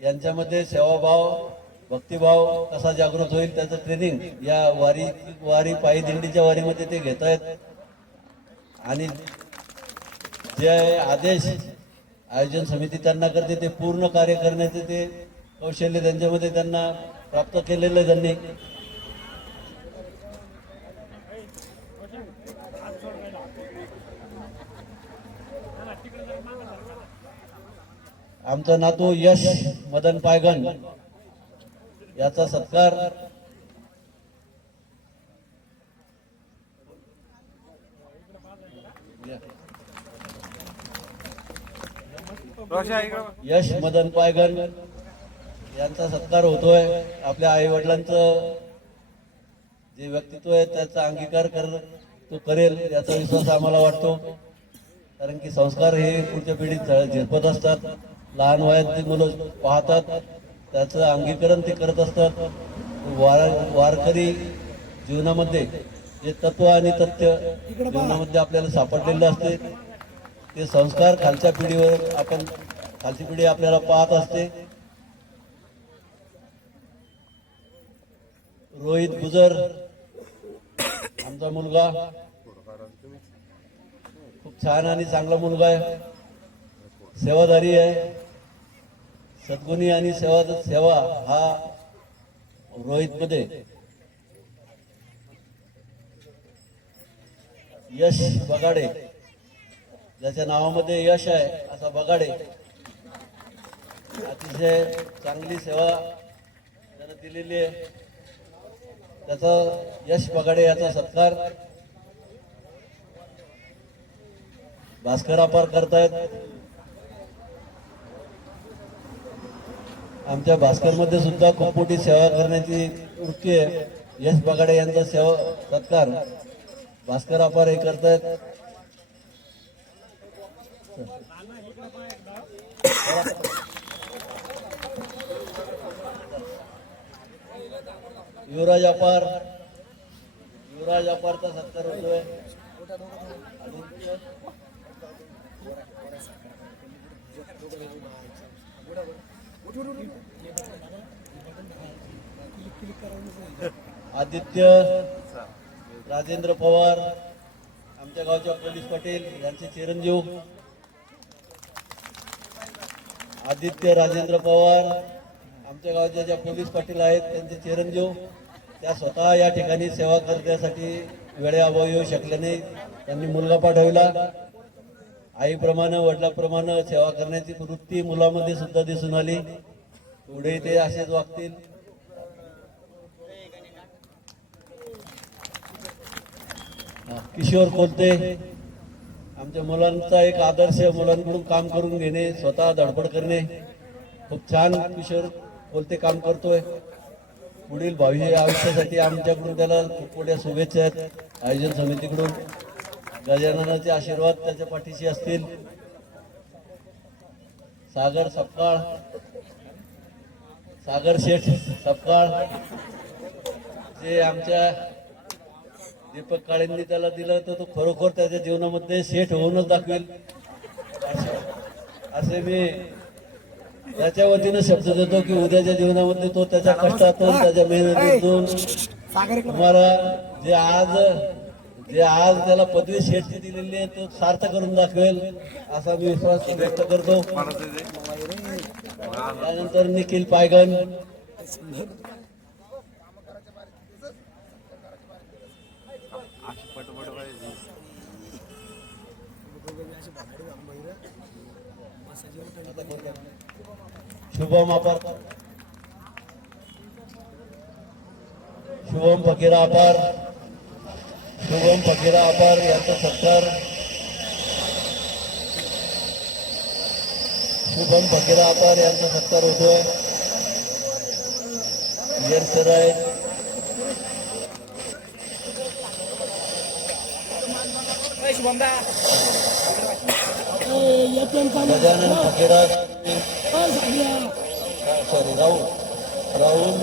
यांच्यामध्ये सेवाभाव भक्तिभाव कसा जागृत होईल त्याचं ट्रेनिंग या वारी पायी दिंडीच्या वारीमध्ये ते घेत आहेत. आणि जे आदेश आयोजन समिती त्यांना करते ते पूर्ण कार्य करण्याचे ते कौशल्य त्यांच्यामध्ये त्यांना प्राप्त केलेलं आहे त्यांनी. आमचा नातू यश मदन पायगन याचा सत्कार यश मदन पायगन यांचा सत्कार होतोय. आपल्या आई वडिलांचं जे व्यक्तित्व आहे त्याचा अंगीकार तो करेल याचा विश्वास आम्हाला वाटतो. कारण की संस्कार हे पुढच्या पिढीत झेपत असतात. लहान वयात जी मुलं पाहतात त्याचं अंगीकरण ते करत असतात. वारकरी जीवनामध्ये जे तत्व आणि तथ्य जीवनामध्ये आपल्याला सापडलेलं असते ते संस्कार खालच्या पिढीवर खालची पिढी आपल्याला पाहत असते. रोहित गुजर आमचा मुलगा खूप छान आणि चांगला मुलगा आहे. सेवाधारी आहे. सद्गुणी आणि सेवा हा रोहित मध्ये. यश बगाडे ज्याच्या नावामध्ये यश आहे असा बगाडे अतिशय चांगली सेवा त्यानं दिलेली आहे. त्याचा यश बगाडे याचा सत्कार भास्कर अपार करतायत. आमच्या भास्कर मध्ये सुद्धा खूप मोठी सेवा करण्याची वृत्ती आहे. यश बगाडे यांचा सेवा सत्कार भास्कर अपार हे करतायत. युवराज अपार, युवराज अपारचा सत्कार होतोय. आदित्य राजेंद्र पवार, आमच्या गावच्या पोलीस पाटील यांचे चिरंजीव. आदित्य राजेंद्र पवार, आमच्या गावच्या ज्या पोलीस पाटील आहेत त्यांचे चिरंजीव, त्या स्वतः या ठिकाणी सेवा करण्यासाठी वेळेअभावी येऊ शकले नाही. त्यांनी मुलगा पाठविला. आईप्रमाणे वडिलांप्रमाणे सेवा करण्याची वृत्ती मुलामध्ये सुद्धा दिसून आली. पुढे ते असेच वागतील. किशोर कोलते, आमच्या मुलांचा एक आदर्श, मुलांकडून काम करून घेणे, स्वतः धडपड करणे. खूप छान किशोर कोलते काम करतोय. पुढील भावी आयुष्यासाठी आमच्याकडून त्याला खूप मोठ्या शुभेच्छा आहेत आयोजन समितीकडून. गजाननाचे आशीर्वाद त्याच्या पाठीशी असतील. सागर सपकाळ, सागर शेठ सपकाळ, जे आमच्या दीपक काळेंनी त्याला दिलं तर तो खरोखर त्याच्या जीवनामध्ये शेठ होऊनच दाखवेल असे मी त्याच्या वतीनं शब्द देतो की उद्याच्या जीवनामध्ये तो त्याच्या कष्टातून, त्याच्या मेहनतीतून तुम्हाला जे आज त्याला पदवी शेठची दिलेली आहे तो सार्थ करून दाखवेल असा मी विश्वास व्यक्त करतो. त्यानंतर निखिल पायगन, शुभम अपार, शुभम फकीरा अपार, शुभम फकीरा अपार यांचा सत्कार. शुभम फकीरा अपार यांचा सत्कार होतोय. येरसराय, गजानन फकीरा, सॉरी राहुल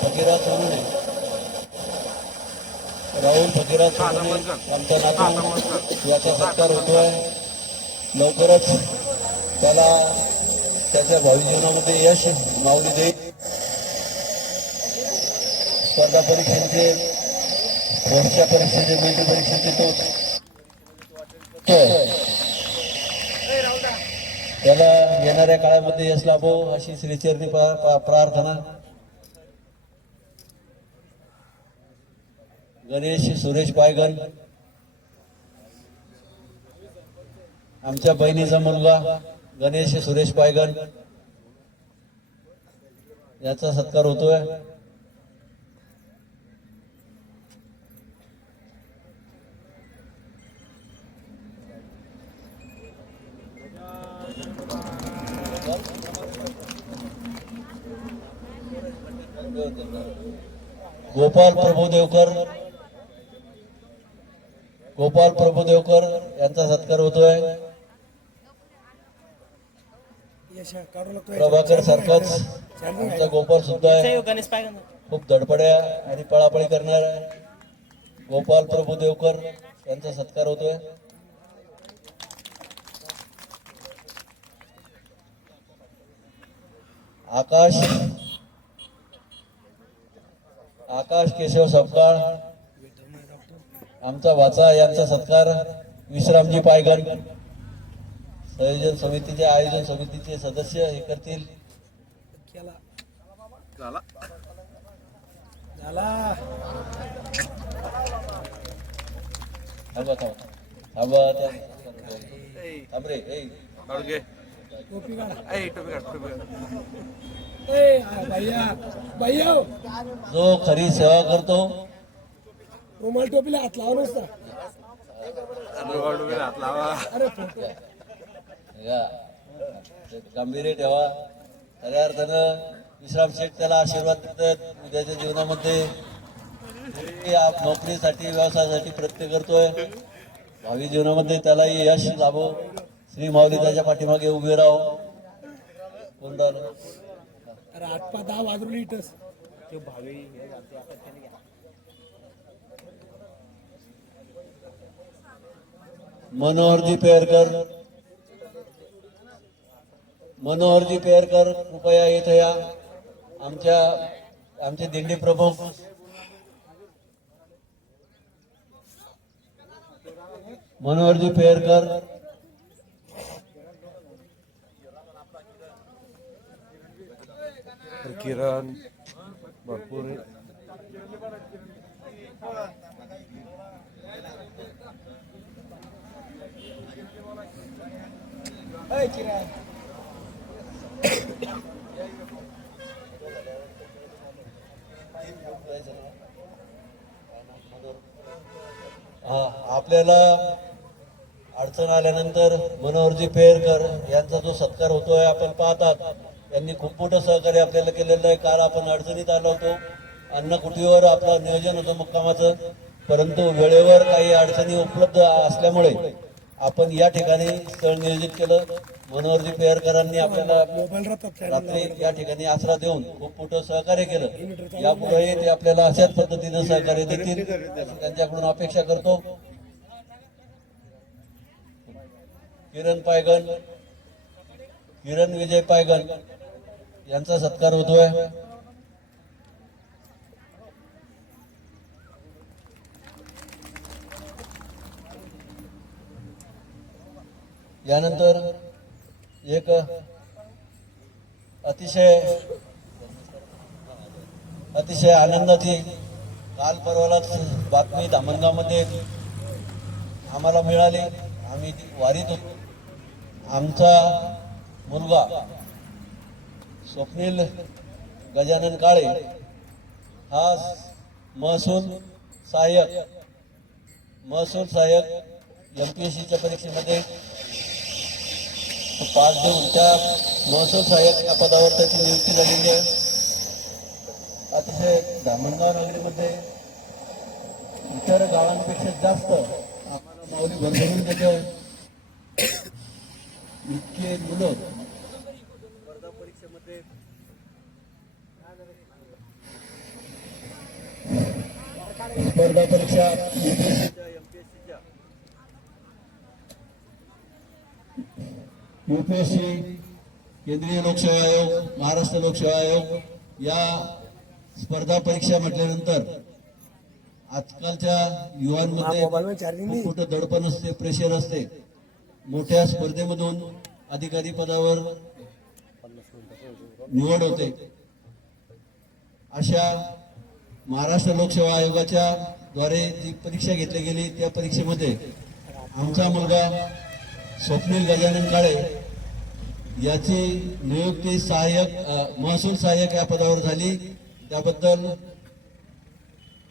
फकीरा सोनवणे, राहुल फकीरा सोनवणे आमच्या नातू याचा सत्कार होतोय. लवकरच त्याला त्याच्या भावी जीवनामध्ये यश माऊली देईल. स्पर्धा परीक्षांचे, रोजच्या परीक्षेचे, मेंटल परीक्षेचे तो त्याला येणाऱ्या काळामध्ये यश लाभो अशी श्रीचरणी प्रार्थना. गणेश सुरेश पायगन, आमच्या बहिणीचा मुलगा गणेश सुरेश पायगन याचा सत्कार होतोय. गोपाल प्रभुदेवकर यांचा सत्कार होतोय. प्रभाकर सरकच आमचा गोपाल सुद्धा आहे. खूप धडपड्या आणि पळापळी करणार गोपाल प्रभुदेवकर यांचा सत्कार होतोय. आकाश केशव सपकाळ आमचा वाचा यांचा सत्कार. विश्रामजी पायगन संयोजन समितीचे, आयोजन समितीचे सदस्य हे करतील. जो खरी सेवा करतो रुमाल टोपीला हात लावा नसता. गांभीर्य ठेवा. खऱ्या अर्थानं विश्राम शेठ त्याला आशीर्वाद देतात उद्याच्या जीवनामध्ये. नोकरीसाठी, व्यवसायासाठी प्रयत्न करतोय. भावी जीवनामध्ये त्यालाही यश लाभो. श्री माऊली त्याच्या पाठीमागे उभे राहो. कोण अरे 8-10 वाजून इटस मनोहरजी पेरकर, मनोहरजी पेरकर कृपया इथे या. आमचे दिंडी प्रमुख मनोहरजी पेरकर. किरण भरपूर आपल्याला अडचण आल्यानंतर मनोहरजी पेरकर यांचा जो सत्कार होतोय आपण पाहतात. त्यांनी खूप मोठं सहकार्य आपल्याला केलेलं आहे. काल आपण अडचणीत आलो होतो, अन्नकुटीवर आपलं नियोजन होतं मुक्कामाचं, परंतु वेळेवर काही अडचणी उपलब्ध असल्यामुळे आपण या ठिकाणी स्थळ नियोजित केलं. मनोहरजी पेरकरांनी आपल्याला रात्री या ठिकाणी आसरा देऊन खूप मोठं सहकार्य केलं. यापुढेही ते आपल्याला अशाच पद्धतीनं सहकार्य देतील त्यांच्याकडून अपेक्षा करतो. किरण विजय पायगन यांचा सत्कार होतोय. यानंतर एक अतिशय आनंदाची काल परवालाच बातमी धामणगावमध्ये आम्हाला मिळाली. आम्ही वारीत होतो. आमचा मुलगा स्वप्नील गजानन काळे हा महसूल सहाय्यक MPSCच्या परीक्षेमध्ये पास देऊन त्या महसूल सहाय्यक या पदावर त्याची नियुक्ती झालेली आहे. अतिशय धामणगाव नगरीमध्ये इतर गावांपेक्षा जास्त आम्हाला माऊली भरभरून देतो. इतके मुलं स्पर्धा परीक्षेमध्ये स्पर्धा परीक्षा UPSC, केंद्रीय लोकसेवा आयोग, महाराष्ट्र लोकसेवा आयोग या स्पर्धा परीक्षा म्हटल्यानंतर आजकालच्या युवांमध्ये खूप मोठं दडपण असते, प्रेशर असते. मोठ्या स्पर्धेमधून अधिकारी पदावर निवड होते. अशा महाराष्ट्र लोकसेवा आयोगाच्या द्वारे जी परीक्षा घेतली गेली त्या परीक्षेमध्ये आमचा मुलगा स्वप्नील गजानन काळे याची नियुक्ती महसूल सहाय्यक या पदावर झाली. त्याबद्दल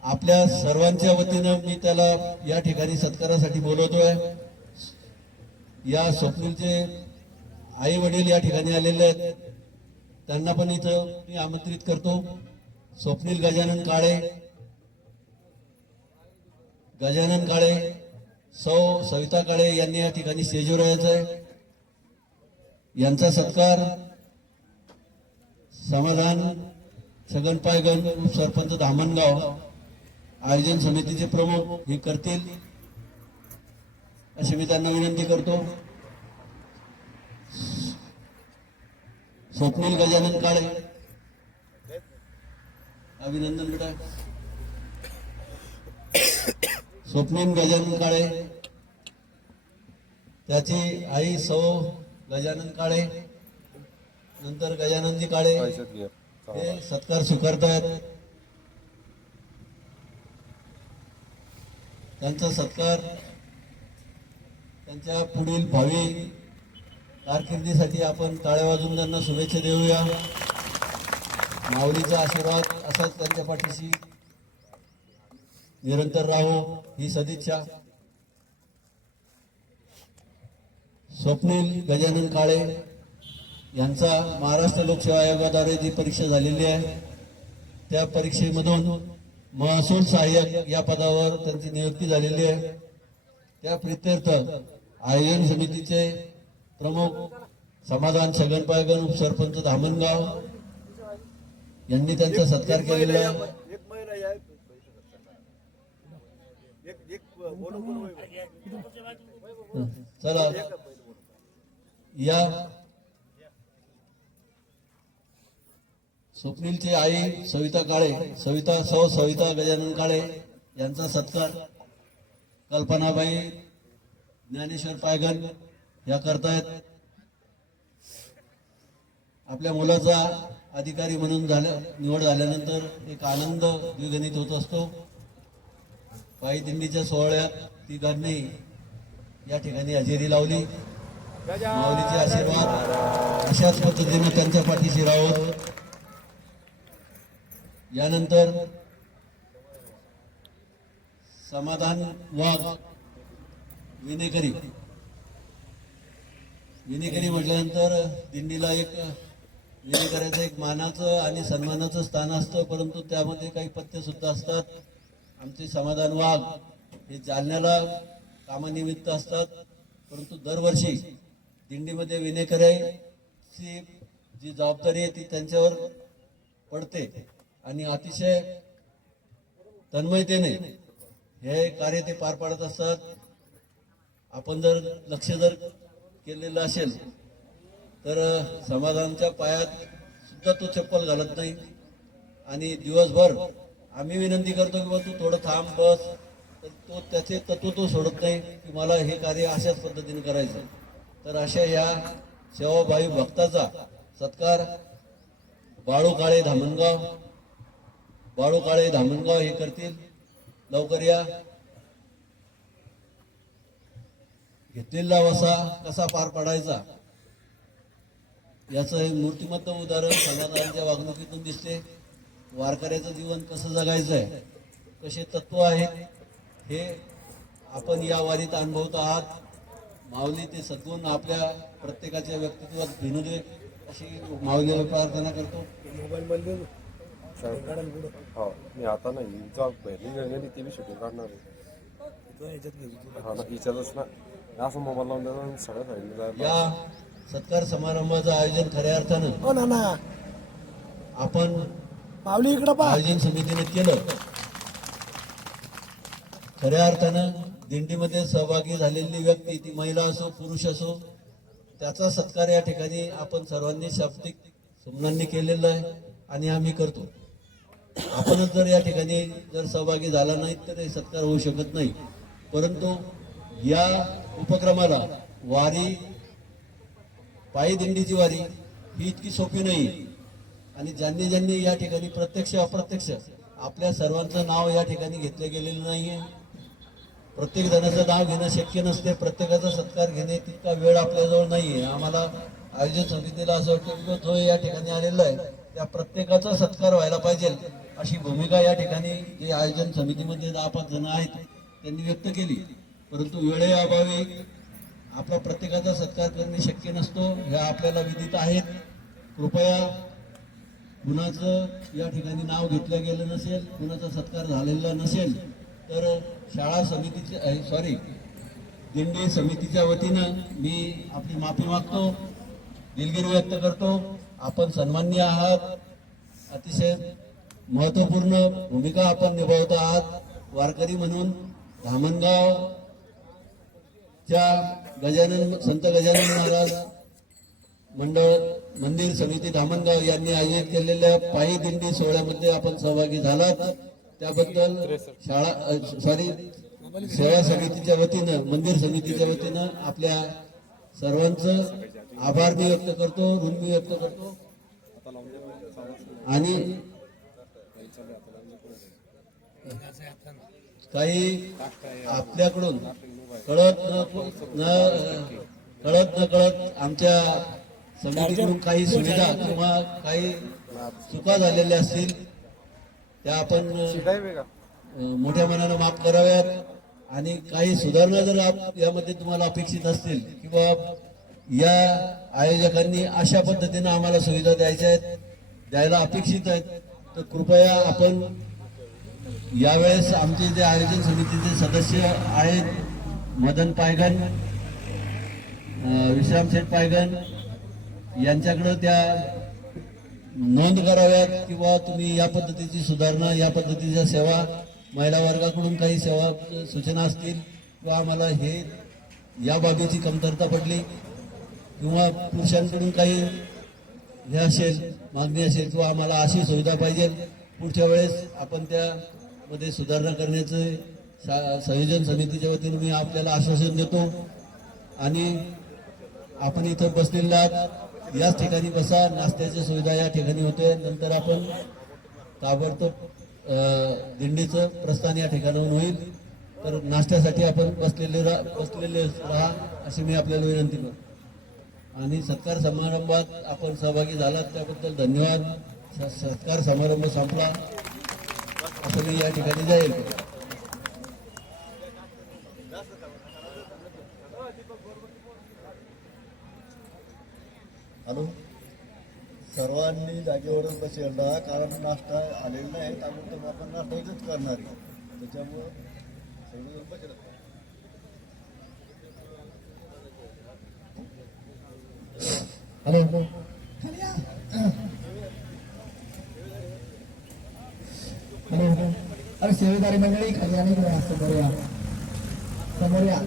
आपल्या सर्वांच्या वतीनं मी त्याला या ठिकाणी सत्कारासाठी बोलवतोय. या स्वप्नीलचे आई वडील या ठिकाणी आलेले आहेत, त्यांना पण इथं मी आमंत्रित करतो. स्वप्नील गजानन काळे, सौ सविता काळे यांनी या ठिकाणी स्टेजवर यायचं आहे. यांचा सत्कार समाधान छगन पायगन उपसरपंच धामणगाव आयोजन समितीचे प्रमुख हे करतील अशी मी त्यांना विनंती करतो. स्वप्नील गजानन काळे, अभिनंदन बेटा. स्वप्नील गजानन काळे, त्याची आई सौ गजानन काळे, नंतर गजाननजी काळे हे सत्कार स्वीकारतायत. त्यांचा सत्कार त्यांच्या पुढील भावी कारकिर्दीसाठी आपण टाळ्या वाजवून त्यांना शुभेच्छा देऊया. माऊलीचा आशीर्वाद असाच त्यांच्या पाठीशी निरंतर राहो ही सदिच्छा. स्वप्नील गजानन काळे यांचा महाराष्ट्र लोकसेवा आयोगाद्वारे जी परीक्षा झालेली आहे त्या परीक्षेमधून महसूल सहाय्यक या पदावर त्यांची नियुक्ती झालेली आहे. त्या प्रित्यर्थ आयोजन समितीचे प्रमुख समाधान छगन पायगन उपसरपंच धामणगाव यांनी त्यांचा सत्कार केलेला आहे. चला या स्वप्नीलची आई सविता काळे, सविता गजानन काळे यांचा सत्कार कल्पनाबाई ज्ञानेश्वर पायगन या करतायत. आपल्या मुलाचा अधिकारी म्हणून निवड झाल्यानंतर एक आनंद द्विगुणित होत असतो. पायी दिंडीच्या सोहळ्यात तिघांनी या ठिकाणी हजेरी लावली. माऊलीचे आशीर्वाद अशाच पद्धतीने त्यांच्या पाठीशी राहोत. यानंतर समाधान वाघ विनेकरी म्हटल्यानंतर दिंडीला एक विनेकऱ्याचं एक मानाचं आणि सन्मानाचं स्थान असतं, परंतु त्यामध्ये काही पथ्य सुद्धा असतात. आमचे समाधान वाघ हे जालन्याला कामानिमित्त असतात, परंतु दरवर्षी दिंडीमध्ये विनेकऱ्याची जी जबाबदारी आहे ती त्यांच्यावर पडते आणि अतिशय तन्मयतेने हे कार्य ते पार पाडत असतात. आपण जर लक्ष केलेलं असेल तर समाधानच्या पायात सुद्धा तो चप्पल घालत नाही आणि दिवसभर आम्ही विनंती करतो की बा तू थोडं थांब बस, तर तो त्याचे तत्व तो सोडत नाही की मला हे कार्य अशाच पद्धतीने करायचं. तर अशा या सेवाभावी भक्ताचा सत्कार बाळू काळे धामणगाव हे करतील. लवकर या. घेतलेला वसा कसा पार पाडायचा याचं हे मूर्तिमत्त उदाहरण समाजाच्या वागणुकीतून दिसते. वारकऱ्याचं जीवन कसं जगायचं आहे, कसे तत्व आहेत हे आपण या वारीत अनुभवत आहात. माऊली ते सद्गुण आपल्या प्रत्येकाच्या व्यक्तित्वात भिनू दे अशी माऊलीला प्रार्थना करतो. हो मी आता नाही हिचा पहिली गंगेने ती बी शूटिंग काढणार आहे. हा ना हिच्यातच ना असं मोबाईल लावून द्यायचा सगळ्या साईडला. या सत्कार समारंभाचं आयोजन खऱ्या अर्थानं हो ना ना आपण माऊली इकडं पहा. आयोजन समितीने केलं. खऱ्या अर्थानं दिंडीमध्ये सहभागी झालेली व्यक्ती ती महिला असो पुरुष असो त्याचा सत्कार या ठिकाणी आपण सर्वांनी शाब्दिक सुमनांनी केलेला आहे आणि आम्ही करतो. आपणच जर या ठिकाणी जर सहभागी झाला नाही तर हे सत्कार होऊ शकत नाही. परंतु या उपक्रमाला वारी पायी दिंडीची वारी ही इतकी सोपी नाही आणि ज्यांनी या ठिकाणी प्रत्यक्ष अप्रत्यक्ष आपल्या सर्वांचं नाव या ठिकाणी घेतले गेलेलं नाहीये. प्रत्येक जणाचं नाव घेणं शक्य नसते. प्रत्येकाचा सत्कार घेणे तितका वेळ आपल्याजवळ नाहीये. आम्हाला आयोजन समितीला असं वाटतं की जो या ठिकाणी आलेला आहे त्या प्रत्येकाचा सत्कार व्हायला पाहिजे अशी भूमिका या ठिकाणी जे आयोजन समितीमध्ये 10-5 जण आहेत त्यांनी व्यक्त केली. परंतु वेळेअभावी आपला प्रत्येकाचा सत्कार करणे शक्य नसतो हे आपल्याला विदित आहेत. कृपया कुणाचं या ठिकाणी नाव घेतलं गेलं नसेल, कुणाचा सत्कार झालेला नसेल तर शाळा समितीचे दिंडी समितीच्या वतीनं मी आपली माफी मागतो, दिलगिरी व्यक्त करतो. आपण सन्माननीय आहात. अतिशय महत्वपूर्ण भूमिका आपण निभावत आहात. वारकरी म्हणून धामणगावच्या संत गजानन महाराज मंदिर समिती धामणगाव यांनी आयोजित केलेल्या पायी दिंडी सोहळ्यामध्ये आपण सहभागी झालात त्याबद्दल सेवा समितीच्या वतीनं मंदिर समितीच्या वतीनं आपल्या सर्वांचं आभार मी व्यक्त करतो, ऋण मी व्यक्त करतो. आणि काही आपल्याकडून कळत नकळत आमच्या समितीकडून काही सुविधा किंवा काही चुका झालेल्या असतील त्या आपण मोठ्या मनानं माफ कराव्यात. आणि काही सुधारणा जर यामध्ये तुम्हाला अपेक्षित असतील किंवा या आयोजकांनी अशा पद्धतीनं आम्हाला सुविधा द्यायला अपेक्षित आहेत तर कृपया आपण यावेळेस आमचे जे आयोजन समितीचे सदस्य आहेत मदन पायगन, विश्राम शेठ पायगन यांच्याकडे त्या नोंद कराव्यात किंवा तुम्ही या पद्धतीची सुधारणा, या पद्धतीच्या सेवा, महिला वर्गाकडून काही सेवा सूचना असतील किंवा आम्हाला हे या बाबीची कमतरता पडली किंवा पुरुषांकडून काही हे असेल, मागणी असेल किंवा आम्हाला अशी सुविधा पाहिजे, पुढच्या वेळेस आपण त्यामध्ये सुधारणा करण्याचं संयोजन समितीच्या वतीने मी आपल्याला आश्वासन देतो. आणि आपण इथं बसलेला आहात, याच ठिकाणी बसा. नाश्त्याची सुविधा या ठिकाणी होते. नंतर आपण ताबडतोब दिंडीचं प्रस्थान या ठिकाणाहून होईल. तर नाश्त्यासाठी आपण बसलेले राहा अशी मी आपल्याला विनंती करतो. आणि सत्कार समारंभात आपण सहभागी झालात त्याबद्दल धन्यवाद. सत्कार समारंभ संपला असं मी या ठिकाणी जाईल. हॅलो, सर्वांनी जागेवरच बसेल राहा, कारण नाश्ता आलेला नाही. त्यामुळे आपण नाश्ता इथंच करणार आहे. त्याच्यामुळं सर्वजण बसेल राहा. हॅलो, हॅलो, अरे सेवेदारी मंडळी खाली आणि समोर या.